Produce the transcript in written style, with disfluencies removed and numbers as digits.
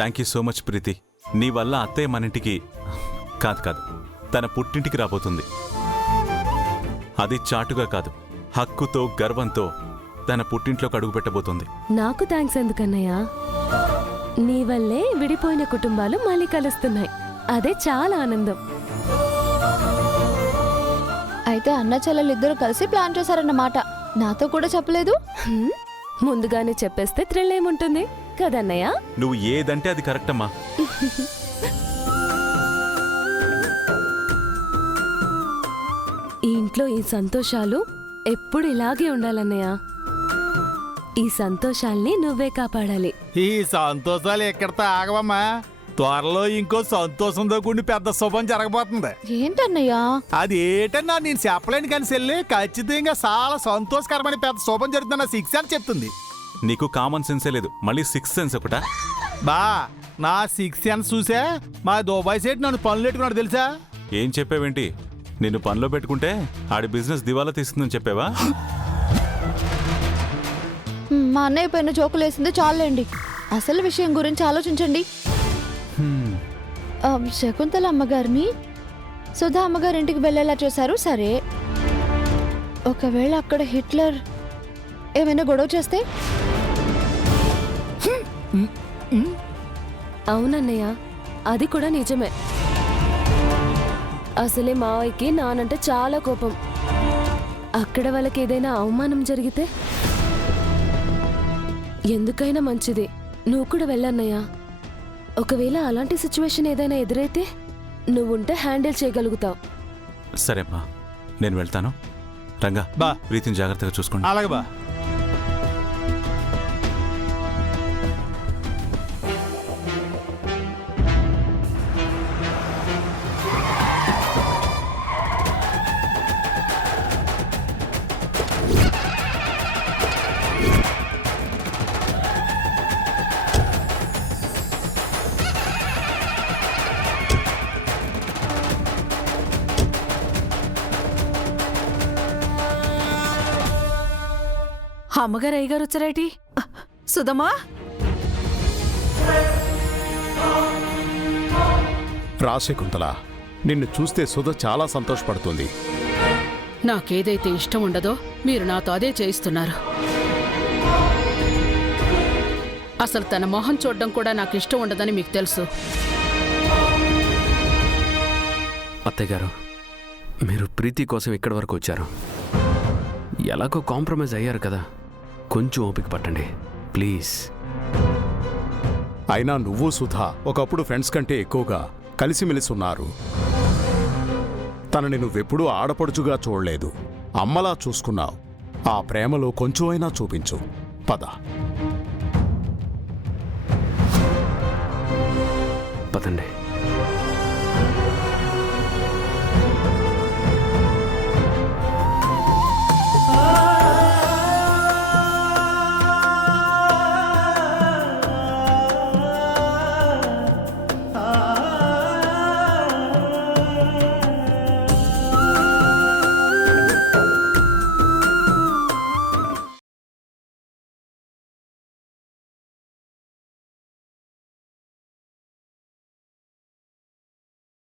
Thank you so much ప్రీతి. నీ వల్ల అత్తయ్య మన ఇంటికి కాదు తన పుట్టింటికి రాబోతుంది. అది చాటుగా కాదు, హక్కుతో గర్వంతో తన పుట్టింట్లోకి అడుగు పెట్టబోతుంది. నాకు థ్యాంక్స్ ఎందుకన్నయ్య? నీ వల్లే విడిపోయిన కుటుంబాలు మళ్ళీ కలుస్తున్నాయి. అదే చాలా ఆనందం. అయితే అన్న చెల్లెలిద్దరూ కలిసి ప్లాన్ చేశారన్నమాట. నాతో కూడా చెప్పలేదు. ముందుగానే చెప్పేస్తే థ్రిల్ ఏముంటుంది కదన్నయ్య? నువ్వు ఏదంటే అది కరెక్ట్ అమ్మా. ఈ ఇంట్లో ఈ సంతోషాలు ఎప్పుడు ఇలాగే ఉండాలన్నయ్య. ఈ సంతోషాల్ని నువ్వే కాపాడాలి. ఈ సంతోషాలు ఎక్కడితో ఆగవమ్మా. త్వరలో ఇంకో సంతోషంతో కూడి పెద్ద శుభం జరగబోతుంది. ఏంటన్నయ్యా? అది ఏంటన్నా నేను చెప్పలేను కానీ చెల్లి, ఖచ్చితంగా చాలా సంతోషకరమైన పెద్ద శుభం జరుగుతున్న 6 అని చెప్తుంది. నీకు కామన్ సెన్సే లేదు, మళ్ళీ 6 సెన్స్ ఒకటా? బా, నా 6 సెన్స్ చూసే మా దుబాయ్ సైడ్ నన్ను పనులు పెట్టుకున్నాడు తెలుసా? ఏం చెప్పావేంటి? నిన్ను పనిలో పెట్టుకుంటే ఆడి బిజినెస్ దివాలా తీస్తుందని చెప్పావా? మా అన్నయ్య పైన జోకులేసింది చాలండి. అసలు విషయం గురించి ఆలోచించండి. శకుంతల అమ్మగారిని సుధా అమ్మగారి ఇంటికి వెళ్ళేలా చేశారు. సరే, ఒకవేళ అక్కడ హిట్లర్ ఏమైనా గొడవ చేస్తే? అవునన్నయ్య, అది కూడా నిజమే. అసలే మావయ్యకి నానంటే చాలా కోపం. అక్కడ వాళ్ళకి ఏదైనా అవమానం జరిగితే? ఎందుకైనా మంచిది నువ్వు కూడా వెళ్ళన్నయ్యా. ఒకవేళ అలాంటి సిచ్యువేషన్ ఏదైనా ఎదురైతే నువ్వుంటే హ్యాండిల్ చేయగలుగుతావు. సరే అమ్మా, నేను వెళ్తాను. రంగా, బా, ప్రీతిని జాగ్రత్తగా చూసుకోండి. అలాగే బా. అమ్మగారు అయ్యగారు వచ్చారేటి? సుధమా, రాశకుంతల, నిన్ను చూస్తే సుధ చాలా సంతోషపడుతుంది. నాకేదైతే ఇష్టం ఉండదో మీరు నాతో అదే చేయిస్తున్నారు. అసలు తన మొహం చూడడం కూడా నాకు ఇష్టం ఉండదని మీకు తెలుసు. అత్తయ్య గారు, మీరు ప్రీతి కోసం ఇక్కడి వరకు వచ్చారు. ఎలాగో కాంప్రమైజ్ అయ్యారు కదా, కొంచెం ఓపిక పట్టండి ప్లీజ్. అయినా నువ్వు సుధా ఒకప్పుడు ఫ్రెండ్స్ కంటే ఎక్కువగా కలిసిమెలిసి ఉన్నారు. తనని నువ్వెప్పుడూ ఆడపడుచుగా చూడలేదు, అమ్మలా చూసుకున్నావు. ఆ ప్రేమలో కొంచెమైనా చూపించు. పద. పదండి.